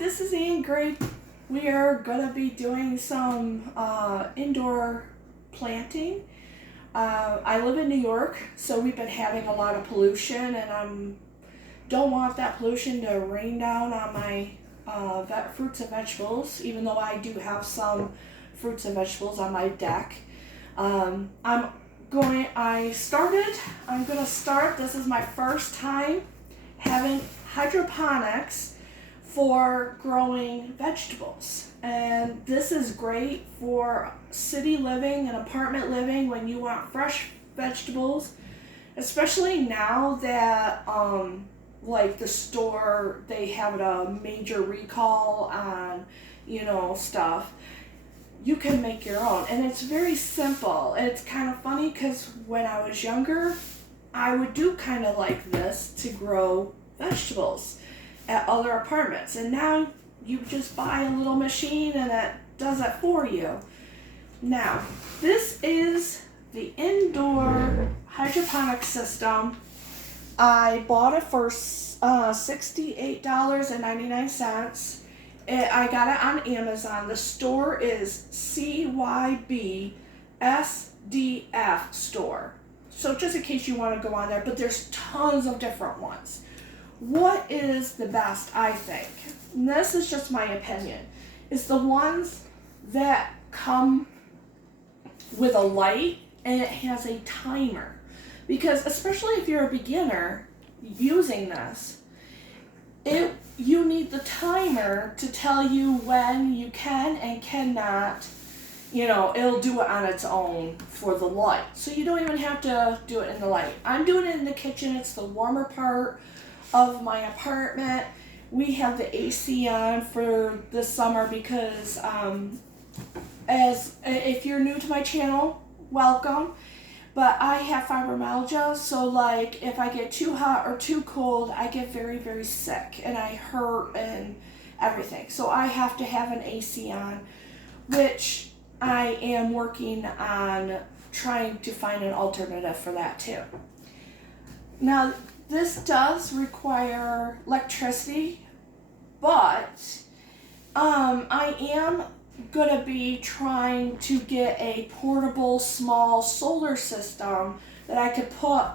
this is Ingrid. We are going to be doing some indoor planting. I live in New York, so we've been having a lot of pollution, and I don't want that pollution to rain down on my fruits and vegetables, even though I do have some fruits and vegetables on my deck. I'm going to start, this is my first time having hydroponics for growing vegetables, and this is great for city living and apartment living when you want fresh vegetables, especially now that like the store, they have a major recall on stuff. You can make your own, and it's very simple. It's kind of funny because when I was younger, I would do kind of like this to grow vegetables at other apartments, and now you just buy a little machine and it does it for you. Now, this is the indoor hydroponic system. I bought it for $68.99. I got it on Amazon. The store is CYBSDF store. So just in case you want to go on there, but there's tons of different ones. What is the best, I think, and this is just my opinion, is the ones that come with a light and it has a timer. Because especially if you're a beginner using this, you need the timer to tell you when you can and cannot. It'll do it on its own for the light. So you don't even have to do it in the light. I'm doing it in the kitchen. It's the warmer part of my apartment. We have the AC on for the summer because if you're new to my channel, welcome. But I have fibromyalgia, so like if I get too hot or too cold, I get very, very sick and I hurt and everything. So I have to have an AC on, which I am working on trying to find an alternative for that too. Now, this does require electricity, but I am going to be trying to get a portable small solar system that I could put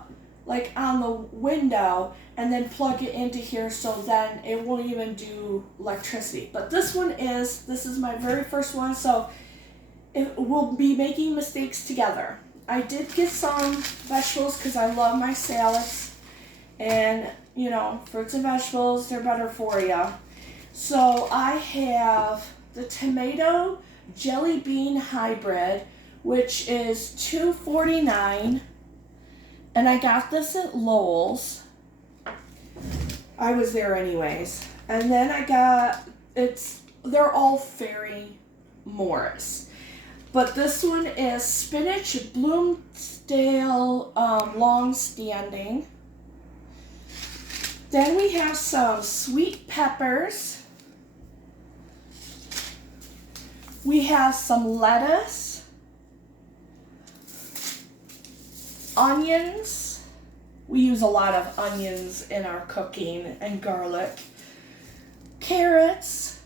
like on the window and then plug it into here, so then it won't even do electricity. But this is my very first one, so it will be making mistakes together. I did get some vegetables because I love my salads. And, fruits and vegetables, they're better for you. So I have the tomato jelly bean hybrid, which is $2.49. And I got this at Lowell's. I was there anyways. And then they're all Fairy Morris. But this one is spinach Bloomsdale long standing. Then we have some sweet peppers. We have some lettuce, onions. We use a lot of onions in our cooking, and garlic. Carrots,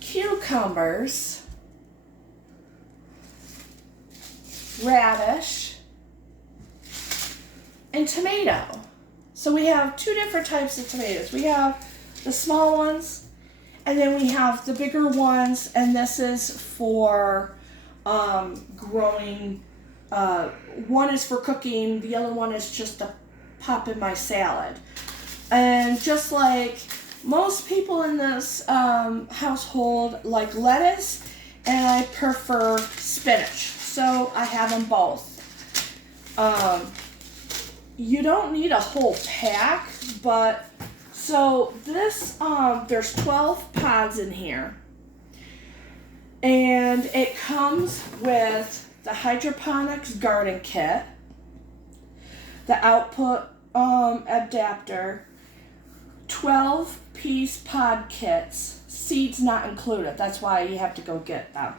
cucumbers, radish, and tomato. So we have two different types of tomatoes. We have the small ones, and then we have the bigger ones, and this is for growing. One is for cooking, the other one is just to pop in my salad. And just like most people in this household like lettuce, and I prefer spinach. So I have them both. You don't need a whole pack, but so this, there's 12 pods in here, and it comes with the hydroponics garden kit, the output adapter, 12-piece pod kits, seeds not included, that's why you have to go get them,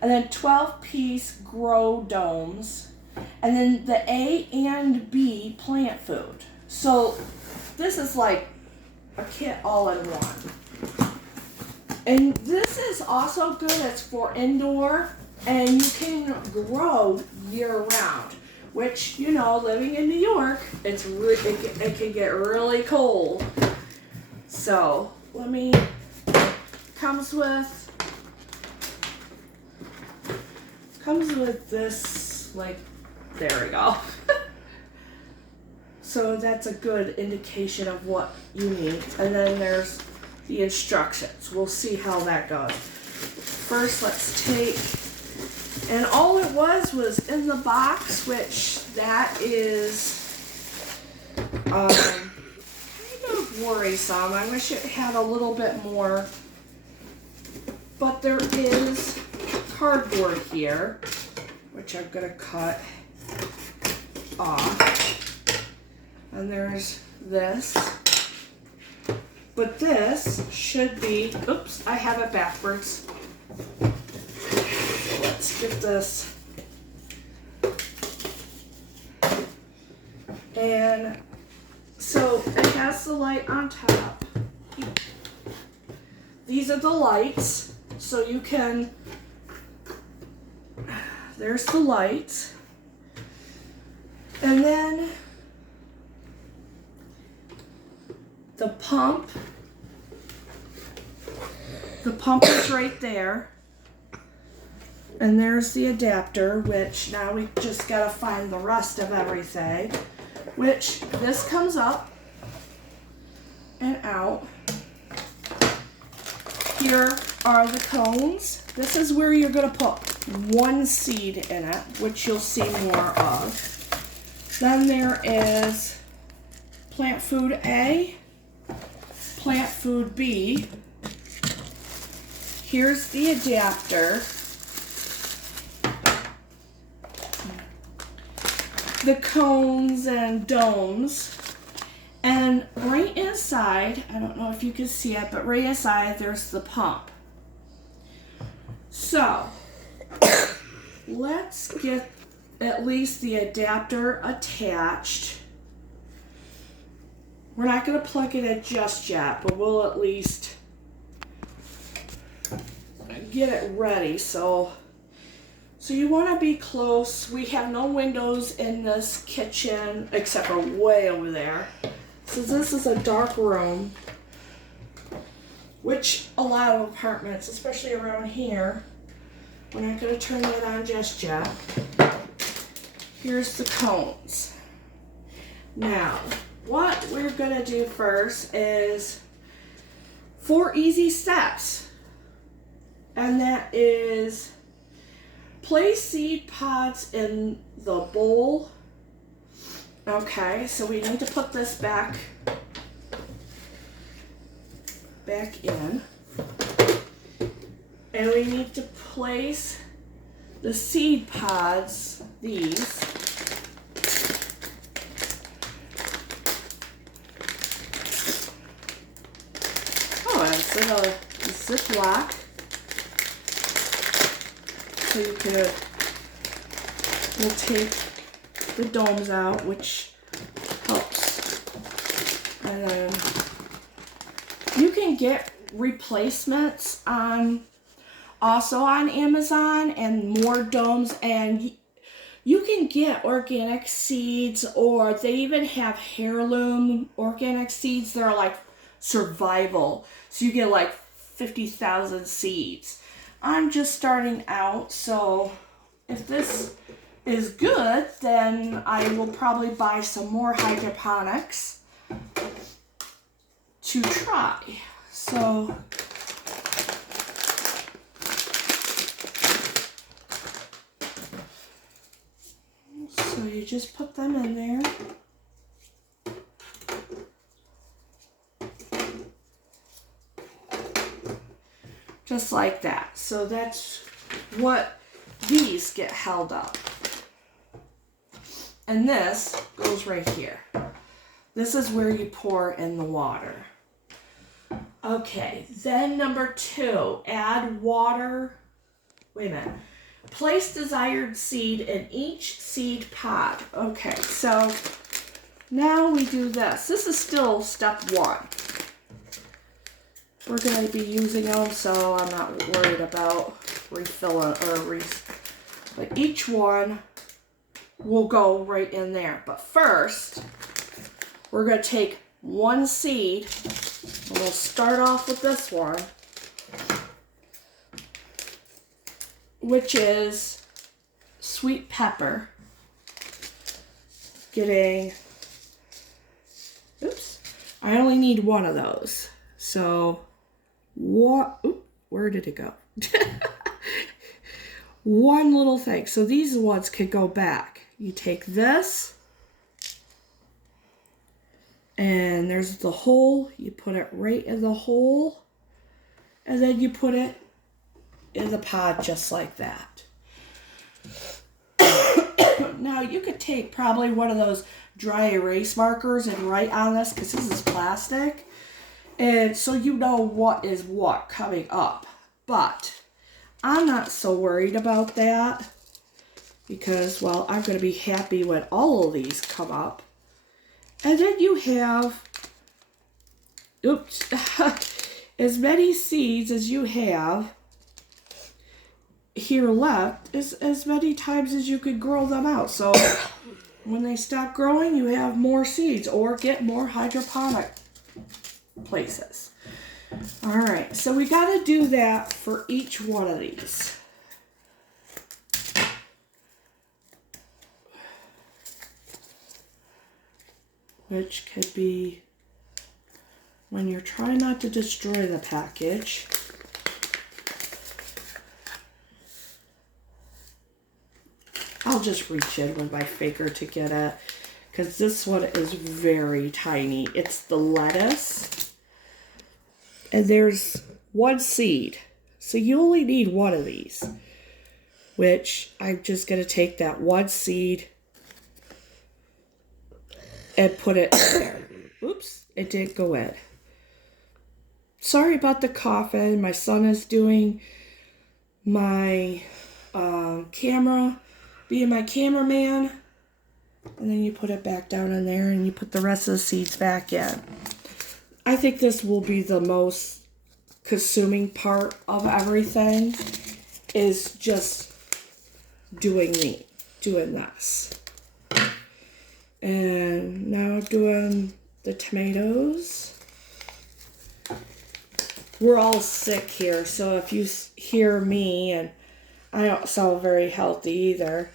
and then 12-piece grow domes, and then the A and B plant food. So this is like a kit all in one. And this is also good. It's for indoor, and you can grow year round. Which, you know, living in New York, it can get really cold. So comes with this, like, there we go. So that's a good indication of what you need. And then there's the instructions. We'll see how that goes. First, let's take, and all it was in the box, which that is kind of worrisome. I wish it had a little bit more, but there is cardboard here, which I'm gonna cut off. And there's this. But this should be, oops, I have it backwards. So let's get this. And so it has the light on top. These are the lights, so you can, there's the lights. And then the pump is right there. And there's the adapter, which now we just gotta find the rest of everything. Which this comes up and out. Here are the cones. This is where you're gonna put one seed in it, which you'll see more of. Then there is plant food A, plant food B. Here's the adapter. The cones and domes. And right inside, I don't know if you can see it, but right inside there's the pump. So, let's get at least the adapter attached. We're not going to plug it in just yet, but we'll at least get it ready. So you want to be close. We have no windows in this kitchen except for way over there. So this is a dark room, which a lot of apartments, especially around here, we're not going to turn that on just yet. Here's the cones. Now, what we're going to do first is 4 easy steps. And that is place seed pods in the bowl. Okay, so we need to put this back in. And we need to place the seed pods, these. Oh, it's in a Ziploc. So you could, we'll take the domes out, which helps. And then you can get replacements also on Amazon and more domes, and you can get organic seeds, or they even have heirloom organic seeds that are like survival. So you get like 50,000 seeds. I'm just starting out, so if this is good, then I will probably buy some more hydroponics to try. So you just put them in there. Just like that. So that's what these get held up. And this goes right here. This is where you pour in the water. Okay, then number 2, add water. Wait a minute. Place desired seed in each seed pod. Okay, so now we do this. This is still step 1. we're going to be using them, so I'm not worried about refilling but each one will go right in there. But first, we're going to take one seed, and we'll start off with this one, which is sweet pepper. Getting, oops, I only need one of those. So, what, where did it go? One little thing. So these ones could go back. You take this, and there's the hole. You put it right in the hole, and then you put it in the pod just like that. Now you could take probably one of those dry erase markers and write on this, because this is plastic, and so you know what is what coming up. But I'm not so worried about that, because, well, I'm going to be happy when all of these come up. And then you have, oops, as many seeds as you have here left is as many times as you could grow them out. So when they stop growing, you have more seeds, or get more hydroponic places. All right, so we got to do that for each one of these. Which could be when you're trying not to destroy the package. I'll just reach in with my finger to get it, because this one is very tiny. It's the lettuce, and there's one seed, so you only need one of these, which I'm just going to take that one seed and put it there. Oops, it didn't go in. Sorry about the coughing. My son is doing my camera, being my cameraman. And then you put it back down in there, and you put the rest of the seeds back in. I think this will be the most consuming part of everything, is just doing this. And now doing the tomatoes. We're all sick here, so if you hear me, and I don't sound very healthy either,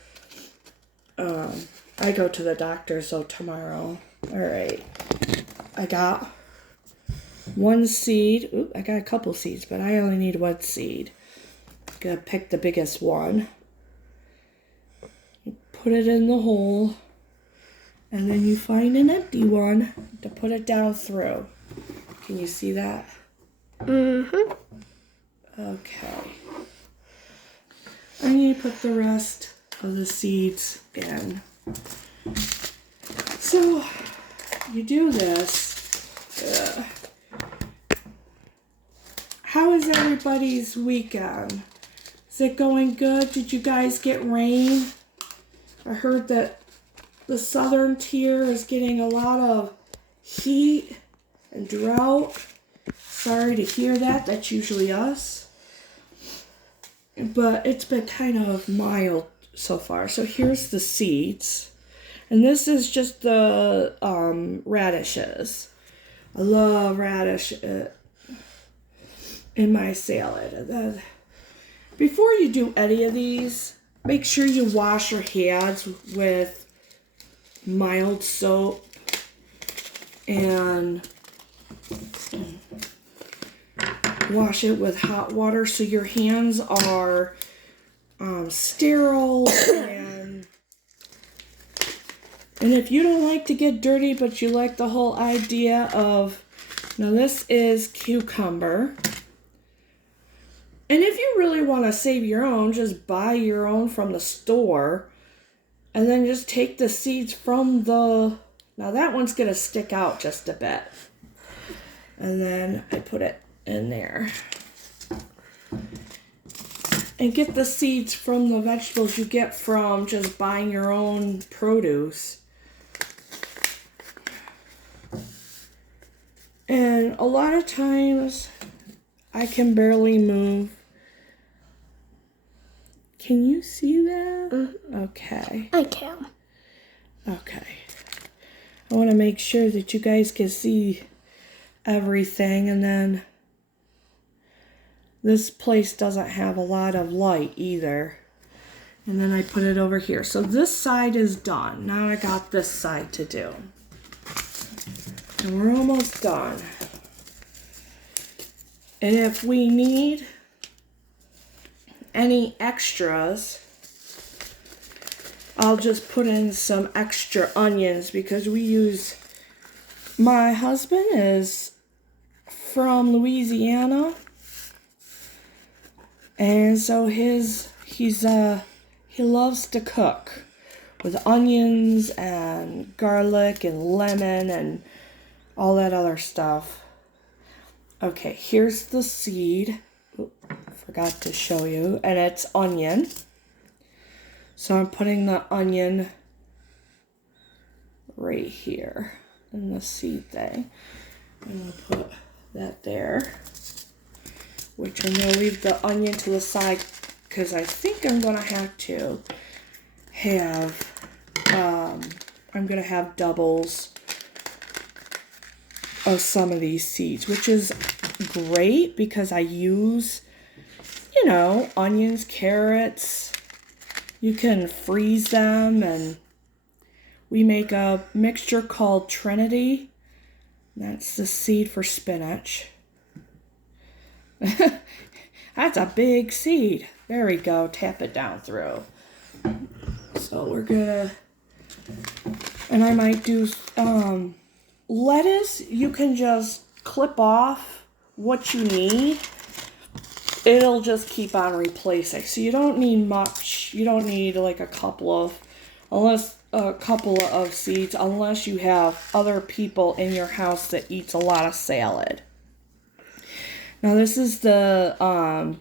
I go to the doctor, so tomorrow. All right. I got one seed. Oop, I got a couple seeds, but I only need one seed. I'm gonna pick the biggest one. Put it in the hole. And then you find an empty one to put it down through. Can you see that? Mm-hmm. Okay. And you put the rest of the seeds in. So, you do this. How is everybody's weekend? Is it going good? Did you guys get rain? I heard that the southern tier is getting a lot of heat and drought. Sorry to hear that. That's usually us. But it's been kind of mild so far. So here's the seeds. And this is just the radishes. I love radish in my salad. And then, before you do any of these, make sure you wash your hands with mild soap and wash it with hot water so your hands are sterile. And if you don't like to get dirty, but you like the whole idea of, now this is cucumber. And if you really want to save your own, just buy your own from the store. And then just take the seeds from the, now that one's going to stick out just a bit. And then I put it in there. And get the seeds from the vegetables you get from just buying your own produce. And a lot of times I can barely move. Can you see that? Mm-hmm. Okay. I can. Okay. I want to make sure that you guys can see everything, and then this place doesn't have a lot of light either. And then I put it over here. So this side is done. Now I got this side to do. And we're almost done. And if we need any extras, I'll just put in some extra onions because my husband is from Louisiana. And so he loves to cook with onions and garlic and lemon and all that other stuff. Okay, here's the seed. Forgot to show you. And it's onion. So I'm putting the onion right here in the seed thing. I'm going to put that there. Which I'm going to leave the onion to the side because I think I'm going to have doubles of some of these seeds, which is great because I use, onions, carrots. You can freeze them, and we make a mixture called Trinity. That's the seed for spinach. That's a big seed. There we go. Tap it down through. So we're gonna, and I might do lettuce. You can just clip off what you need. It'll just keep on replacing. So you don't need much. You don't need like a couple of seeds unless you have other people in your house that eats a lot of salad. Now this is the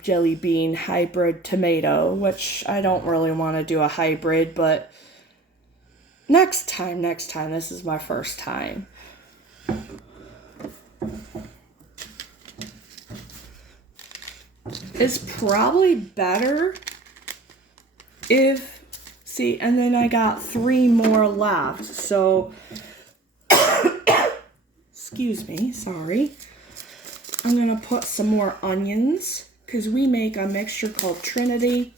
jelly bean hybrid tomato, which I don't really want to do a hybrid, but next time, this is my first time. It's probably better and then I got 3 more left, so, excuse me, sorry. I'm going to put some more onions, because we make a mixture called Trinity,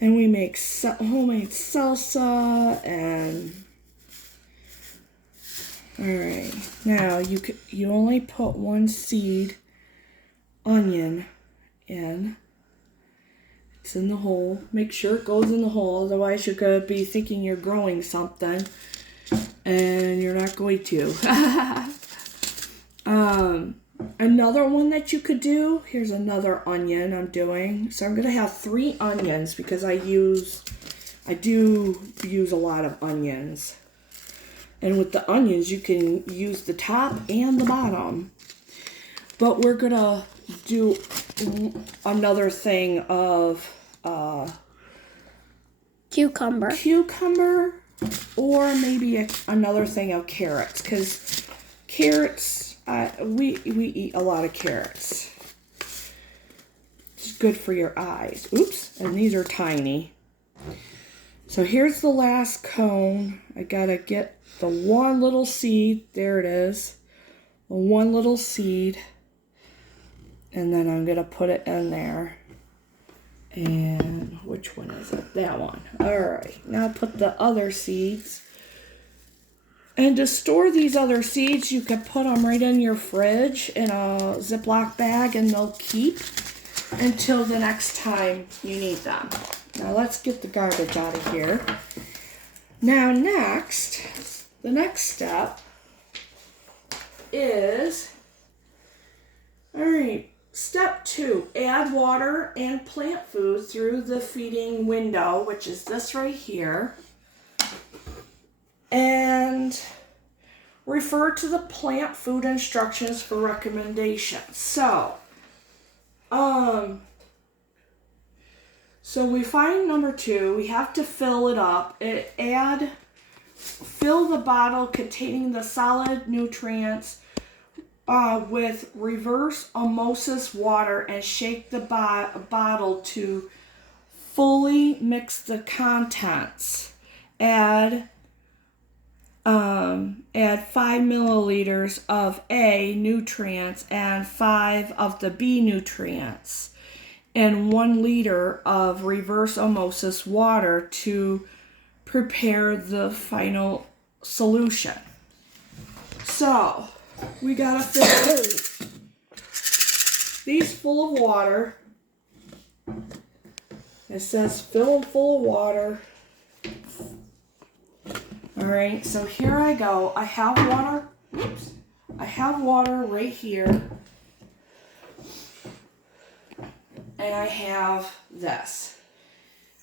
and we make homemade salsa, and, alright, now you only put 1 seed onion in. It's in the hole. Make sure it goes in the hole, otherwise you're going to be thinking you're growing something, and you're not going to. Another one that you could do, here's another onion I'm doing. So I'm going to have 3 onions because I do use a lot of onions. And with the onions, you can use the top and the bottom. But we're going to do another thing of cucumber, or maybe another thing of carrots, because carrots, we eat a lot of carrots. It's good for your eyes. Oops, and these are tiny. So here's the last cone. I gotta get the one little seed. There it is. The one little seed. And then I'm gonna put it in there. And which one is it? That one. Alright, now put the other seeds. And to store these other seeds, you can put them right in your fridge in a Ziploc bag, and they'll keep until the next time you need them. Now let's get the garbage out of here. Now the next step is, alright, step 2, add water and plant food through the feeding window, which is this right here. And refer to the plant food instructions for recommendations. So we find number 2, we have to fill it up. Fill the bottle containing the solid nutrients with reverse osmosis water and shake the bottle to fully mix the contents. Add 5 milliliters of A nutrients and 5 of the B nutrients and 1 liter of reverse osmosis water to prepare the final solution. So we gotta fill these full of water. It says fill them full of water. Alright, so here I go. I have water. Oops. I have water right here. And I have this.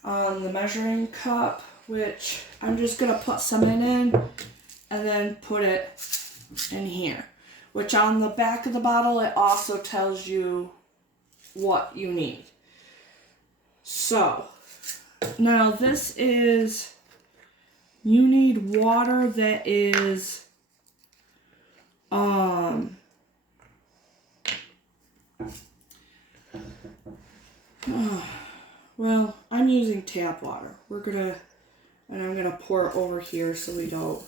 The measuring cup, which I'm just going to put some in and then put it in here. Which on the back of the bottle, it also tells you what you need. So, now this is, you need water that is, well, I'm using tap water. I'm gonna pour it over here so we don't.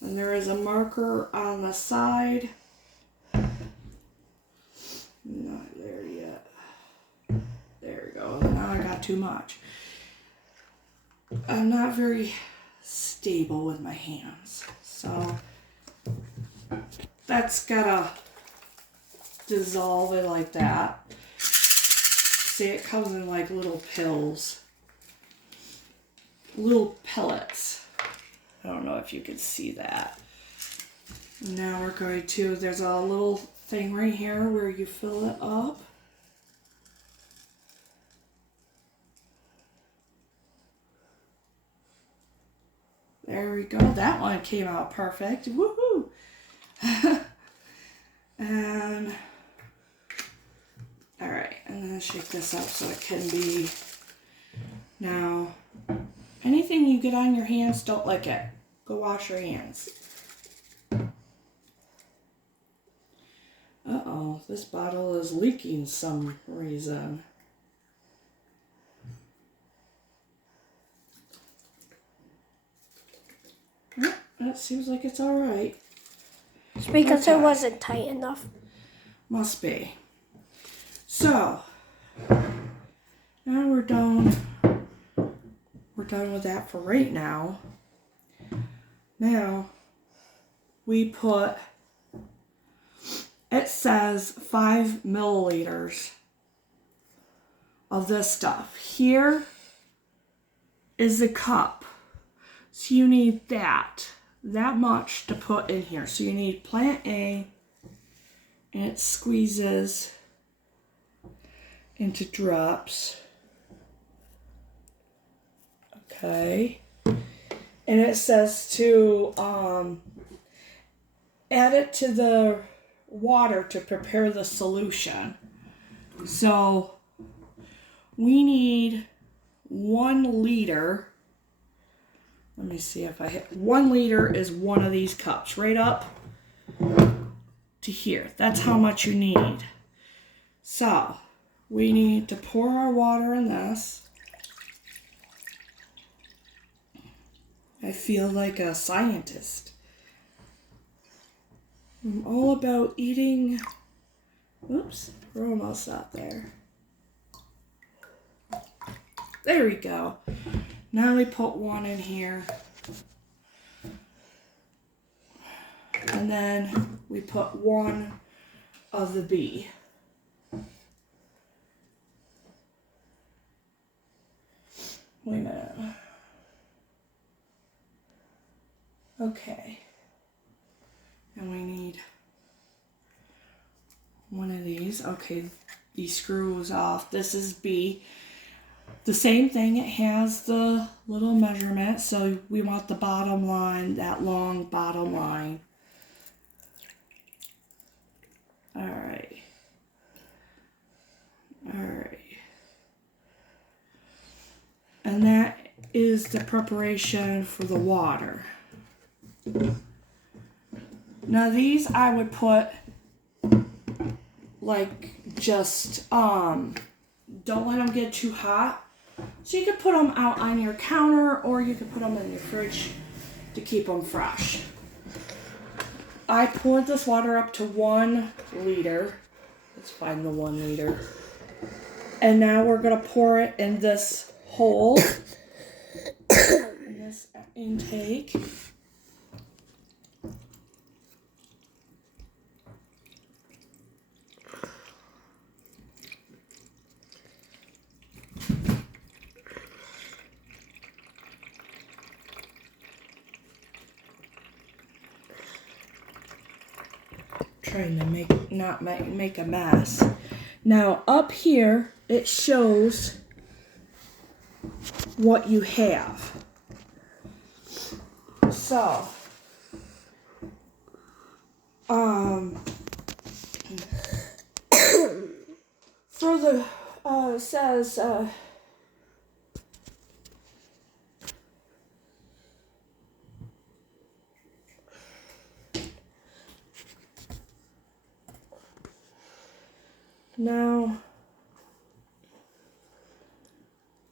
And there is a marker on the side. Not there yet. There we go. Now I got too much. I'm not very stable with my hands, so that's gotta dissolve it like that. See, it comes in like little pills, little pellets. I don't know if you can see that. Now we're going to, there's a little thing right here where you fill it up. There we go. That one came out perfect. Woohoo! And all right, I'm gonna shake this up so it can be. Now, anything you get on your hands, don't lick it. Go wash your hands. Uh-oh, this bottle is leaking some reason. That seems like it's all right. It's because it wasn't tight enough. Must be. So, now we're done. We're done with that for right now. Now, we put, it says 5 milliliters of this stuff. Here is the cup. So you need that much to put in here. So you need plant A, and it squeezes into drops. Okay. And it says to add it to the water to prepare the solution. So we need 1 liter. Let me see if I hit. 1 liter is one of these cups, right up to here. That's how much you need. So we need to pour our water in this. I feel like a scientist. I'm all about eating. Oops, we're almost out there. There we go. Now we put 1 in here. And then we put 1 of the B. Wait a minute. Okay. And we need 1 of these. Okay, these screws off. This is B. The same thing, it has the little measurement, so we want the bottom line, that long bottom line. Alright. Alright. And that is the preparation for the water. Now these I would put like just don't let them get too hot. So you could put them out on your counter or you could put them in your fridge to keep them fresh. I poured this water up to 1 liter. Let's find the 1 liter. And now we're gonna pour it in this hole, in this intake. Trying to not make a mess. Now up here it shows what you have. So for the says now,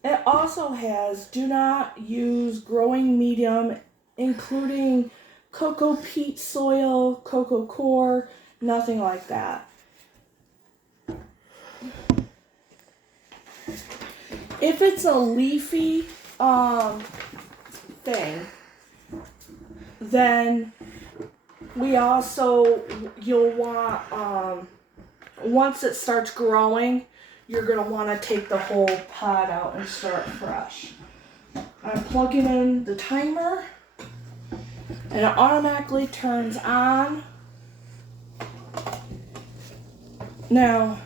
it also has do not use growing medium, including cocoa peat soil, cocoa core, nothing like that. If it's a leafy thing, then you'll want once it starts growing, you're going to want to take the whole pot out and start fresh. I'm plugging in the timer and it automatically turns on. Now,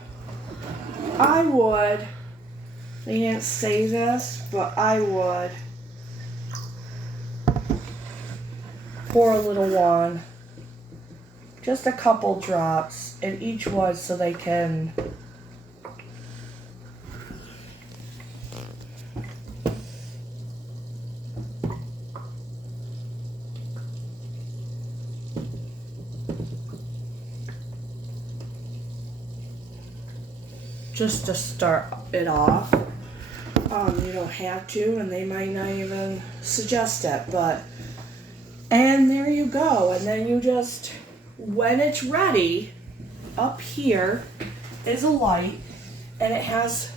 they didn't say this, but I would pour a little one. Just a couple drops in each one so they can just to start it off. You don't have to, and they might not even suggest it, and there you go. And then you just, when it's ready, up here is a light, and it has,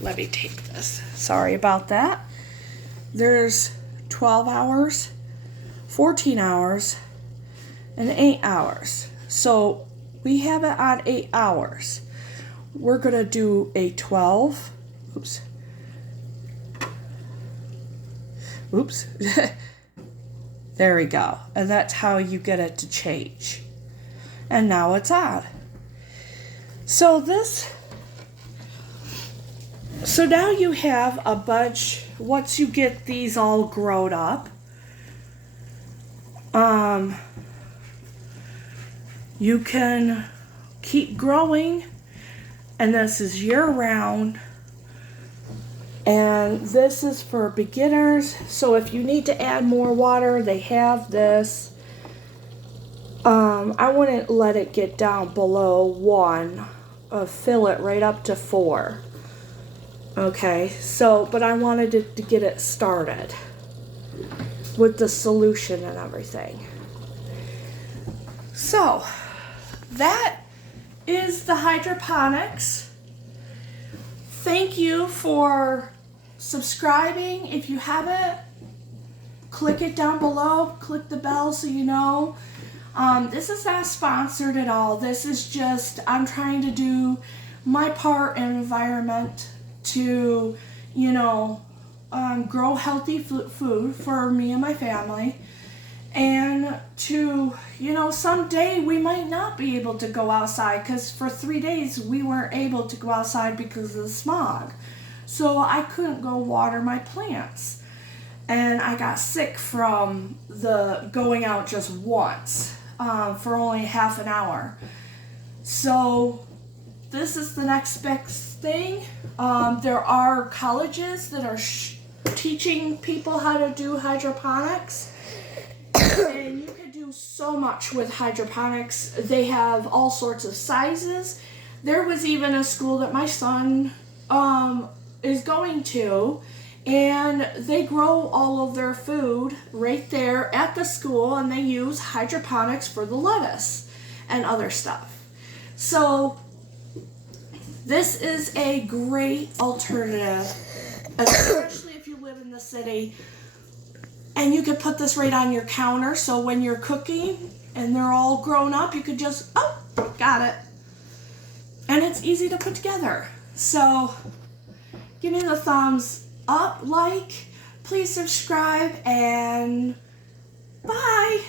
let me take this, sorry about that. There's 12 hours, 14 hours, and 8 hours. So we have it on 8 hours. We're gonna do a 12, oops. There we go. And that's how you get it to change. And now it's on. So now you have a bunch, once you get these all grown up, you can keep growing, and this is year round. And this is for beginners, so if you need to add more water, they have this. I wouldn't let it get down below 1. Fill it right up to 4. Okay, but I wanted it to get it started with the solution and everything. So, that is the hydroponics. Thank you for subscribing. If you haven't, click it down below. Click the bell so you know. This is not sponsored at all. This is just, I'm trying to do my part in environment to, grow healthy food for me and my family. And to, someday we might not be able to go outside, because for 3 days we weren't able to go outside because of the smog. So I couldn't go water my plants. And I got sick from the going out just once for only half an hour. So this is the next best thing. There are colleges that are teaching people how to do hydroponics. And you can do so much with hydroponics. They have all sorts of sizes. There was even a school that my son is going to, and they grow all of their food right there at the school, and they use hydroponics for the lettuce and other stuff. So this is a great alternative, especially if you live in the city. And you could put this right on your counter, so when you're cooking and they're all grown up, you could just, oh, got it. And it's easy to put together. So give me the thumbs up, like, please subscribe, and bye.